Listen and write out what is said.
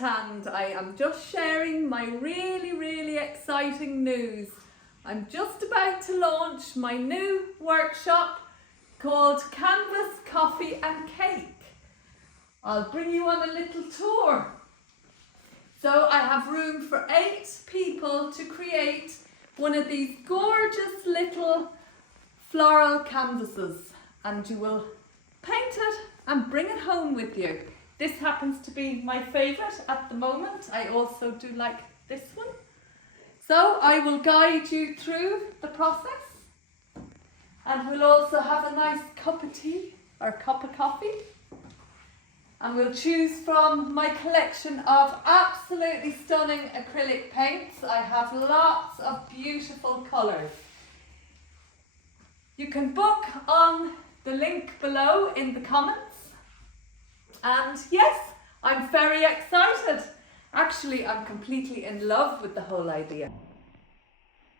and I am just sharing my really exciting news. I'm just about to launch my new workshop called Canvas, Coffee and Cake. I'll bring you on a little tour. So I have room for 8 people to create one of these gorgeous little floral canvases, and you will paint it and bring it home with you. This happens to be my favourite at the moment. I also do like this one. So I will guide you through the process, and we'll also have a nice cup of tea or cup of coffee, and we'll choose from my collection of absolutely stunning acrylic paints. I have lots of beautiful colours. You can book on the link below in the comments. And yes, I'm very excited. Actually, I'm completely in love with the whole idea.